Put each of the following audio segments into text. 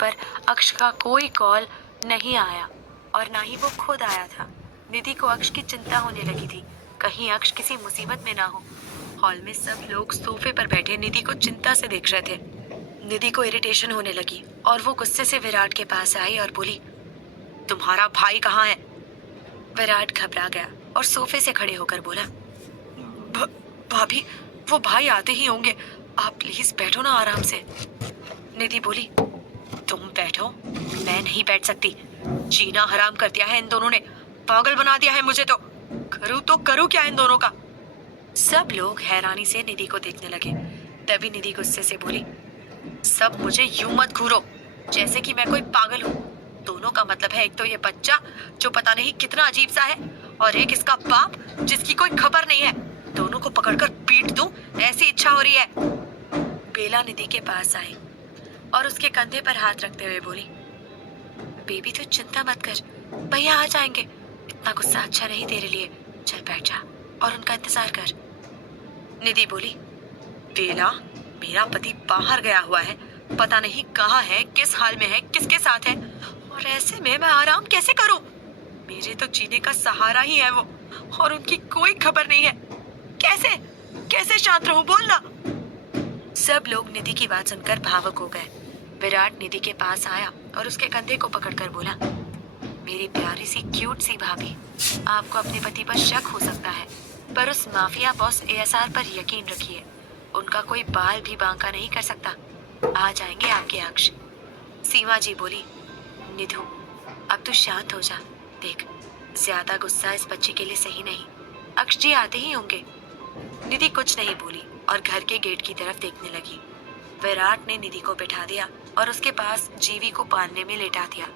पर अक्ष का कोई कॉल नहीं आया और ना ही वो खुद आया था। निधि को अक्ष की चिंता होने लगी थी, कहीं अक्ष किसी मुसीबत में ना हो। हॉल में सब लोग सोफे पर बैठे निधि को चिंता से देख रहे थे। निधि को इरिटेशन होने लगी और वो गुस्से से विराट के पास आई और बोली, तुम्हारा भाई कहाँ है? विराट घबरा गया और सोफे से खड़े होकर बोला, भाभी, वो भाई आते ही होंगे, आप प्लीज बैठो ना आराम से। निधि बोली, तुम बैठो, मैं नहीं बैठ सकती। जीना हराम कर दिया है इन दोनों ने, पागल बना दिया है मुझे। तो करूँ क्या इन दोनों का? सब लोग हैरानी से निधि को देखने लगे। तभी निधि गुस्से से बोली, सब मुझे यूं मत घूरो जैसे कि मैं कोई पागल हूँ। दोनों का मतलब है, एक तो ये बच्चा जो पता नहीं कितना अजीब सा है, और एक इसका बाप जिसकी कोई खबर नहीं है। दोनों को पकड़कर पीट दूं, ऐसी इच्छा हो रही है। बेला निधि के पास आई और उसके कंधे पर हाथ रखते हुए बोली, बेबी तू चिंता मत कर, भैया आ जाएंगे। इतना गुस्सा अच्छा नहीं तेरे लिए, चल बैठ जा और उनका इंतजार कर। निधि बोली, बेला, मेरा पति बाहर गया हुआ है, पता नहीं कहाँ है, किस हाल में है, किसके साथ है, और ऐसे में मैं आराम कैसे करूं? मेरे तो जीने का सहारा ही है वो, और उनकी कोई खबर नहीं है। कैसे कैसे शांत रहूं, बोलना। सब लोग निधि की बात सुनकर भावुक हो गए। विराट निधि के पास आया और उसके कंधे को पकड़कर बोला, मेरी प्यारी सी क्यूट सी भाभी, आपको अपने पति पर शक हो सकता है, पर उस माफिया बॉस एएसआर पर यकीन रखिए, उनका कोई बाल भी बांका नहीं कर सकता। आ जाएंगे आपके अक्ष। सीमा जी बोली, निधु, अब तू शांत हो जा। देख, ज्यादा गुस्सा इस बच्ची के लिए सही नहीं। अक्ष जी आते ही होंगे। निधि कुछ नहीं बोली और घर के गेट की तरफ देखने लगी। विराट ने निधि को बिठा दिया और उसके पास जीवी को पालने में लेटा दिया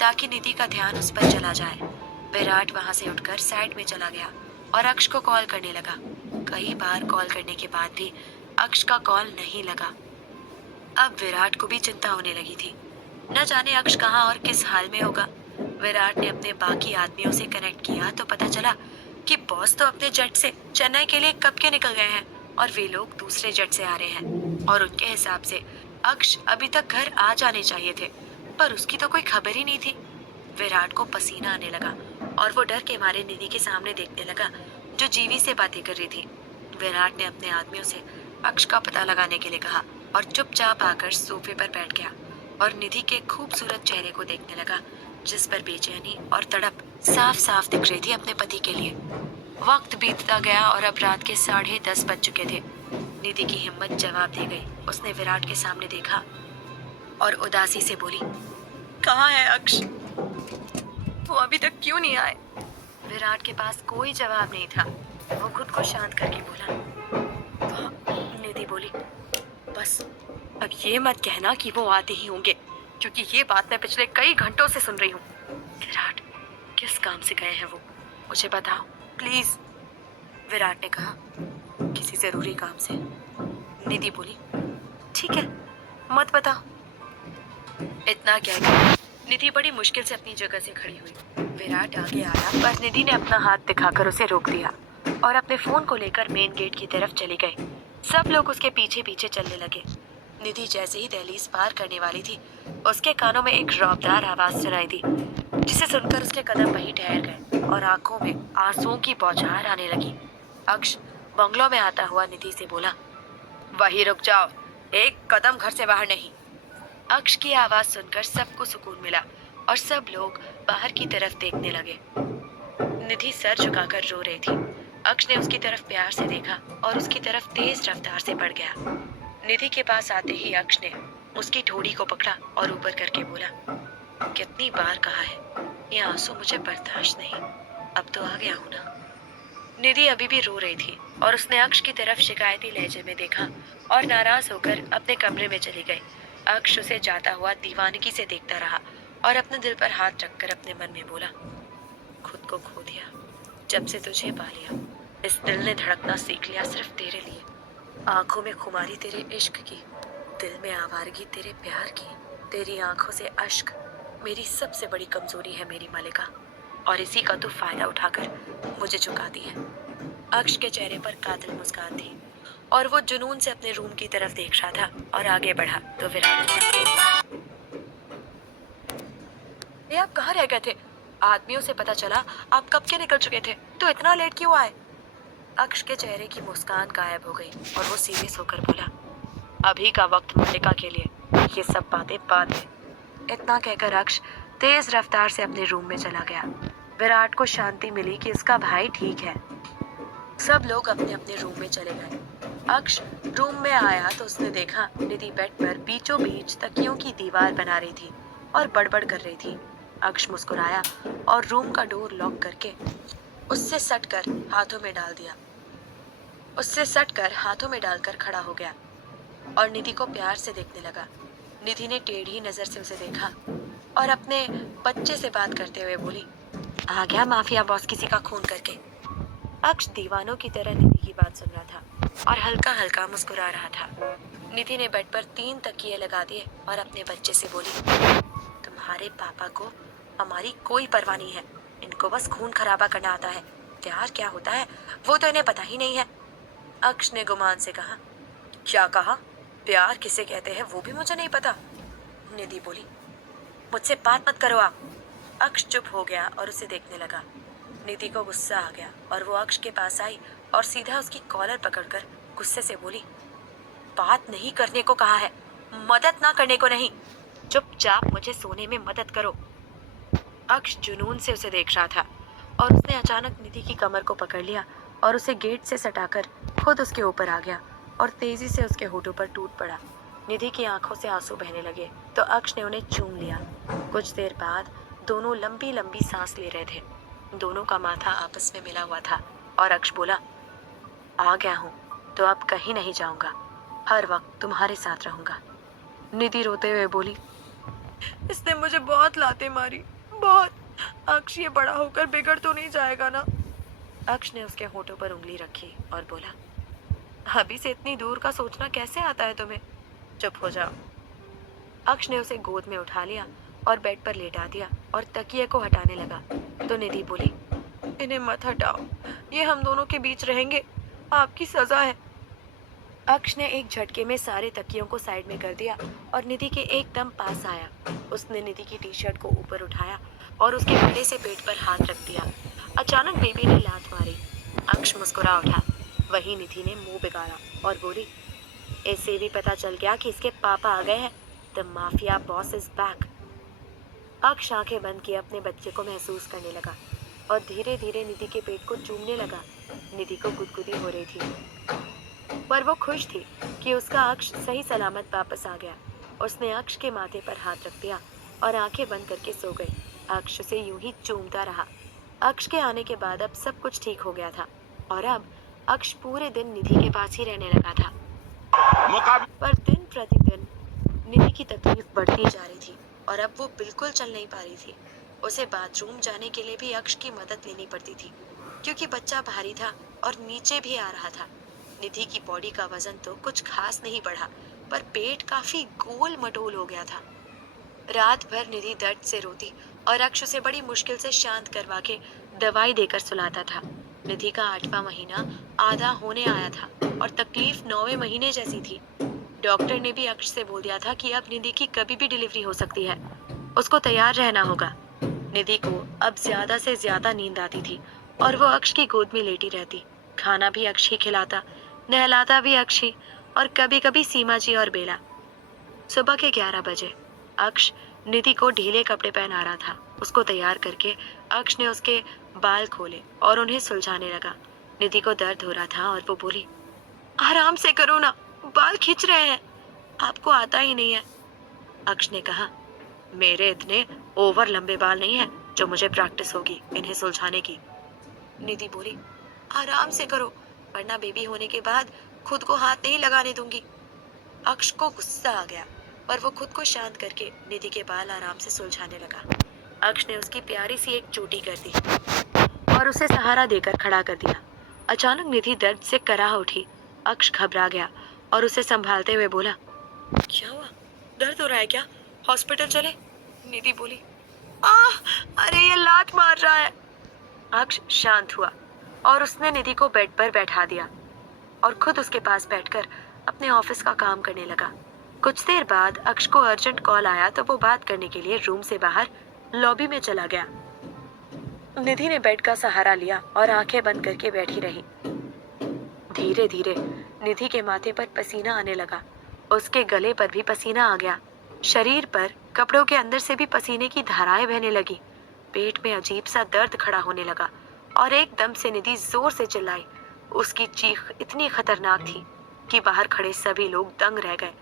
ताकि निधि का ध्यान उस पर चला जाए। विराट वहां से उठकर साइड में चला गया और अक्ष को कॉल करने लगा। कई बार कॉल करने के बाद भी अक्ष का कॉल नहीं लगा। अब विराट को भी चिंता होने लगी थी, न जाने अक्ष कहाँ और किस हाल में होगा। विराट ने अपने बाकी आदमियों से कनेक्ट किया तो पता चला कि बॉस तो अपने जेट से चेन्नई के लिए कब के निकल गए हैं और वे लोग दूसरे जेट से आ रहे हैं, और उनके हिसाब से अक्ष अभी तक घर आ जाने चाहिए थे, पर उसकी तो कोई खबर ही नहीं थी। विराट को पसीना आने लगा और वो डर के मारे निधि के सामने देखने लगा जो जीवी से बातें कर रही थी। विराट ने अपने आदमियों से अक्ष का पता लगाने के लिए कहा और चुपचाप आकर सोफे पर बैठ गया और निधि के खूबसूरत चेहरे को देखने लगा जिस पर बेचैनी और तड़प साफ साफ दिख रही थी अपने पति के लिए। वक्त बीतता गया और अब रात के 10:30 बज चुके थे। निधि की हिम्मत जवाब दे गई। उसने विराट के सामने देखा और उदासी से बोली, कहाँ है अक्ष? वो अभी तक क्यों नहीं आए? विराट के पास कोई जवाब नहीं था। वो खुद को शांत करके बोला। निधि बोली, बस अब ये मत कहना कि वो आते ही होंगे, क्योंकि ये बात मैं पिछले कई घंटों से सुन रही हूँ। विराट, किस काम से गए हैं वो, मुझे बताओ प्लीज। विराट ने कहा, किसी जरूरी काम से। निधि बोली, ठीक है, मत बताओ। इतना क्या है? निधि बड़ी मुश्किल से अपनी जगह से खड़ी हुई। विराट आगे आया पर निधि ने अपना हाथ दिखाकर उसे रोक दिया और अपने फोन को लेकर मेन गेट की तरफ चली गई। सब लोग उसके पीछे पीछे चलने लगे। निधि जैसे ही दहलीज पार करने वाली थी, उसके कानों में एक रौबदार आवाज सुनाई दी, जिसे सुनकर उसके कदम वहीं ठहर गए और आंखों में आंसुओं की बौछार आने लगी। अक्ष बंगलों में आता हुआ निधि से बोला, वहीं रुक जाओ, एक कदम घर से बाहर नहीं। अक्ष की आवाज सुनकर सबको सुकून मिला और सब लोग बाहर की तरफ देखने लगे। निधि सर झुकाकर रो रही थी। अक्ष ने उसकी तरफ प्यार से देखा और उसकी तरफ तेज रफ्तार से बढ़ गया। निधि के पास आते ही अक्ष ने उसकी ठोड़ी को पकड़ा और ऊपर करके बोला, कितनी बार कहा है, ये आंसू मुझे बर्दाश्त नहीं, अब तो आ गया हूं ना। निधि अभी भी रो रही थी और उसने अक्ष की तरफ शिकायती लहजे में देखा और नाराज होकर अपने कमरे में चली गई। अक्ष उसे जाता हुआ दीवानगी से देखता रहा और अपने दिल पर हाथ रखकर अपने मन में बोला, खुद को खो दिया जब से तुझे पा लिया। इस दिल ने धड़कना सीख लिया सिर्फ तेरे लिए। आंखों में खुमारी तेरे इश्क की, दिल में आवारगी तेरे प्यार की। तेरी आंखों से अश्क मेरी सबसे बड़ी कमजोरी है मेरी मलिका, और इसी का तू फायदा उठाकर मुझे चुकाती है। अक्ष के चेहरे पर कातिल मुस्कान थी और वो जुनून से अपने रूम की तरफ देख रहा था और आगे बढ़ा तो विराट ये आप कहाँ रह गए थे? आदमियों से पता चला आप कब के निकल चुके थे, तो इतना लेट क्यों आए? अक्ष के चेहरे की मुस्कान गायब हो गई और वो सीरियस होकर बोला, अभी का वक्त मल्लिका के लिए, ये सब बातें बाद में। इतना कहकर अक्ष तेज रफ्तार से अपने रूम में चला गया। विराट को शांति मिली कि उसका भाई ठीक है। सब लोग अपने अपने रूम में चले गए। अक्ष रूम में आया तो उसने देखा निधि बेड पर बीचों बीच तकियों की दीवार बना रही थी और बड़बड़ कर रही थी। अक्ष मुस्कुराया और रूम का डोर लॉक करके उससे सटकर हाथों में डालकर खड़ा हो गया और निधि को प्यार से देखने लगा। निधि ने टेढ़ी नजर से उसे देखा और अपने बच्चे से बात करते हुए बोली, आ गया माफिया बॉस किसी का खून करके। अक्ष दीवानों की तरह निधि की बात सुन रहा था और हल्का हल्का मुस्कुरा रहा था। निधि ने बेड पर 3 तकिए लगा दिए और अपने बच्चे से बोली, तुम्हारे पापा को हमारी कोई परवाह नहीं है, इनको बस खून खराबा करना आता है। प्यार क्या होता है वो तो इन्हें पता ही नहीं है। अक्ष ने गुमान से कहा, क्या कहा? प्यार किसे कहते हैं वो भी मुझे नहीं पता। निधि बोली, मुझसे बात मत करो आप। अक्ष चुप हो गया और उसे देखने लगा। निधि को गुस्सा आ गया और वो अक्ष के पास आई और सीधा उसकी कॉलर पकड़कर गुस्से से बोली, बात नहीं करने को कहा है, मदद ना करने को नहीं। चुपचाप मुझे सोने में मदद करो। अक्ष जुनून से उसे देख रहा था और उसने अचानक निधि की कमर को पकड़ लिया और उसे गेट से सटाकर खुद उसके ऊपर आ गया और तेजी से उसके होठों पर टूट पड़ा। निधि की आंखों से आंसू बहने लगे तो अक्ष ने उन्हें चूम लिया। कुछ देर बाद दोनों लंबी लंबी सांस ले रहे थे। दोनों का माथा आपस में मिला हुआ था और अक्ष बोला, आ गया हूँ तो अब कहीं नहीं जाऊंगा, हर वक्त तुम्हारे साथ रहूंगा। निधि रोते हुए बोली, इसने मुझे बहुत लाते मारी, बहुत। अक्ष ये बड़ा होकर बिगड़ तो नहीं जाएगा ना? अक्ष ने उसके होठों पर उंगली रखी और बोला, अभी से इतनी दूर का सोचना कैसे आता है तुम्हें? चुप हो जाओ। अक्ष ने उसे गोद में उठा लिया और बेड पर लेटा दिया और तकिए को हटाने लगा तो निधि बोली, इन्हें मत हटाओ, ये हम दोनों के बीच रहेंगे, आपकी सजा है। अक्ष ने एक झटके में सारे तकियों को साइड में कर दिया और निधि के एकदम पास आया। उसने निधि की टी शर्ट को ऊपर उठाया और उसके गले से पेट पर हाथ रख दिया। अचानक बेबी ने लात मारी। अक्ष मुस्कुरा उठा। वहीं निधि ने मुंह बिगाड़ा और बोली, इससे भी पता चल गया कि इसके पापा आ गए हैं। The mafia boss is back. अक्ष आंखें बंद किए अपने बच्चे को महसूस करने लगा और धीरे धीरे निधि के पेट को चूमने लगा। निधि को गुदगुदी हो रही थी पर वो खुश थी कि उसका अक्ष सही सलामत वापस आ गया। उसने अक्ष के माथे पर हाथ रख दिया और आंखें बंद करके सो गई। अक्ष उसे यूं ही चूमता रहा। अक्ष के आने के बाद अब सब कुछ ठीक हो गया था और अब अक्ष पूरे दिन निधि के पास ही रहने लगा था। पर दिन प्रतिदिन निधि की तकलीफ बढ़ती जा रही थी और अब वो बिल्कुल चल नहीं पा रही थी। उसे बाथरूम जाने के लिए भी अक्ष की मदद लेनी पड़ती थी क्योंकि बच्चा भारी था और नीचे भी आ रहा था। निधि की बॉडी का वजन तो कुछ खास नहीं बढ़ा पर पेट काफी गोल मटोल हो गया था। रात भर निधि दर्द से रोती और अक्ष उसे बड़ी मुश्किल से शांत करवा के दवाई देकर सुलाता था। निधि का 8वां महीना आधा होने आया था और तकलीफ 9वें महीने जैसी थी। डॉक्टर ने भी अक्ष से बोल दिया था कि अब निधि की कभी भी डिलीवरी हो सकती है, उसको तैयार रहना होगा। निधि को अब ज्यादा से ज्यादा नींद आती थी और वो अक्ष की गोद में लेटी रहती। खाना भी अक्ष ही खिलाता, नहलाता भी अक्ष ही और कभी कभी सीमा जी और बेला। सुबह के 11 बजे अक्ष निधि को ढीले कपड़े पहना रहा था। उसको तैयार करके अक्ष ने उसके बाल खोले और उन्हें सुलझाने लगा। निधि को दर्द हो रहा था और वो बोली, आराम से करो ना, बाल खिंच रहे हैं, आपको आता ही नहीं है। अक्ष ने कहा, मेरे इतने ओवर लंबे बाल नहीं है जो मुझे प्रैक्टिस होगी इन्हें सुलझाने की। निधि बोली, आराम से करो वरना बेबी होने के बाद खुद को हाथ नहीं लगाने दूंगी। अक्ष को गुस्सा आ गया पर वो खुद को शांत करके निधि के बाल आराम से सुलझाने लगा। अक्ष ने उसकी प्यारी सी एक चोटी कर दी और उसे सहारा देकर खड़ा कर दिया। अचानक निधि दर्द से कराह उठी। अक्ष घबरा गया और उसे संभालते हुए बोला, क्या हुआ, दर्द हो रहा है क्या, हॉस्पिटल चले? निधि बोली, अरे ये लात मार रहा है। अक्ष शांत हुआ और उसने निधि को बेड पर बैठा दिया और खुद उसके पास बैठकर अपने ऑफिस का काम करने लगा। कुछ देर बाद अक्ष को अर्जेंट कॉल आया तो वो बात करने के लिए रूम से बाहर लॉबी में चला गया। निधि ने बेड का सहारा लिया और आंखें बंद करके बैठी रही। धीरे धीरे निधि के माथे पर पसीना आने लगा। उसके गले पर भी पसीना आ गया। शरीर पर, कपड़ों के अंदर से भी पसीने की धाराएं बहने लगी। पेट में अजीब सा दर्द खड़ा होने लगा और एकदम से निधि जोर से चिल्लाई। उसकी चीख इतनी खतरनाक थी कि बाहर खड़े सभी लोग दंग रह गए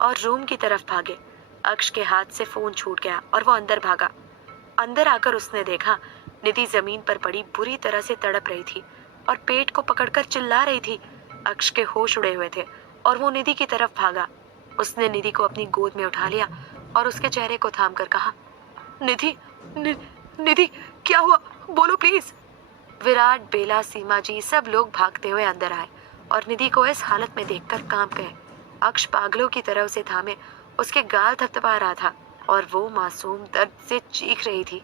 और रूम की तरफ भागे। अक्ष के हाथ से फोन छूट गया और वो अंदर भागा। अंदर आकर उसने देखा निधि जमीन पर पड़ी बुरी तरह से तड़प रही थी और पेट को पकड़कर चिल्ला रही थी। अक्ष के होश उड़े हुए थे और वो निधि की तरफ भागा। उसने निधि को अपनी गोद में उठा लिया और उसके चेहरे को थाम कर कहा, निधि, निधि, क्या हुआ? बोलो प्लीज। विराट, बेला, सीमा जी सब लोग भागते हुए अंदर आए और निधि को इस हालत में देखकर कांप गए। अक्ष पागलों की तरह उसे थामे उसके गाल थपथपा रहा था और वो मासूम दर्द से चीख रही थी।